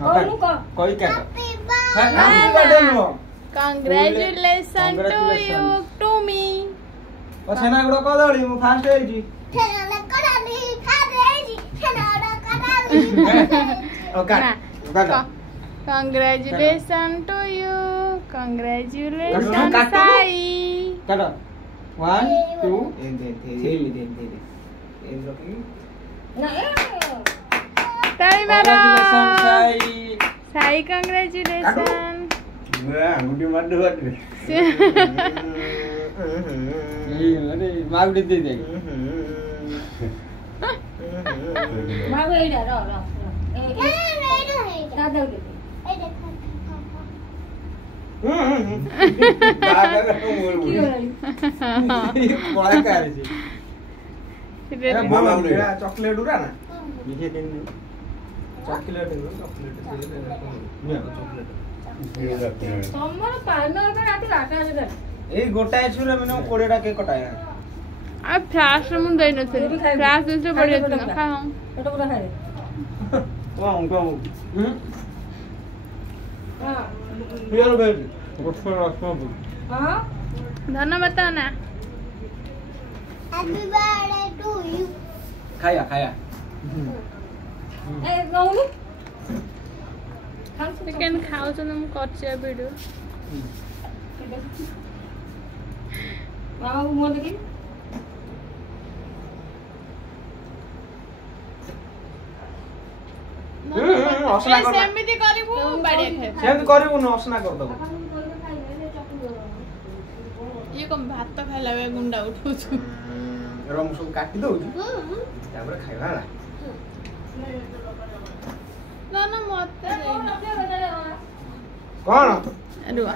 कोई क्या happy birthday no congratulation to me और छेना गुडो कदळी मु फास्ट हे जी छेना कडाली खा दे जी छेना कडाली okay congratulation to you congratulation साई काटो 1 2 दे एम रखी ताली मारो कांग्रेचुलेशन साई कांग्रेचुलेशन मैं अंगूठी मार दो अरे मागड़ी दे दे मागो एडा रो का दे बड़ा कर जी चॉकलेट उरा ना लिखे दिन चॉकलेट तमर पार्टनर का राती राता है ए गोटाए छुरे मने 20 टा केक कटाया अब फ्लाश में दे न थे फ्लाश से बढ़िया था खा हम एटा पूरा खाए वाह उनको हां पियर बेड गुड फॉर रसम हां धन्यवाद बताओ ना हैप्पी बर्थडे टू यू खाया ए गौनु चिकन खाओ तो हम करछे वीडियो मामा को मुंह देखी असना कर सेमिति करिवु बाड़िया खाए सेम करिवु न असना कर दबो ये कम भात तो खाइला बे गुंडा उठौ छु रम सब काटी दउ तापर खाइबा ला ना मत कोन रुआ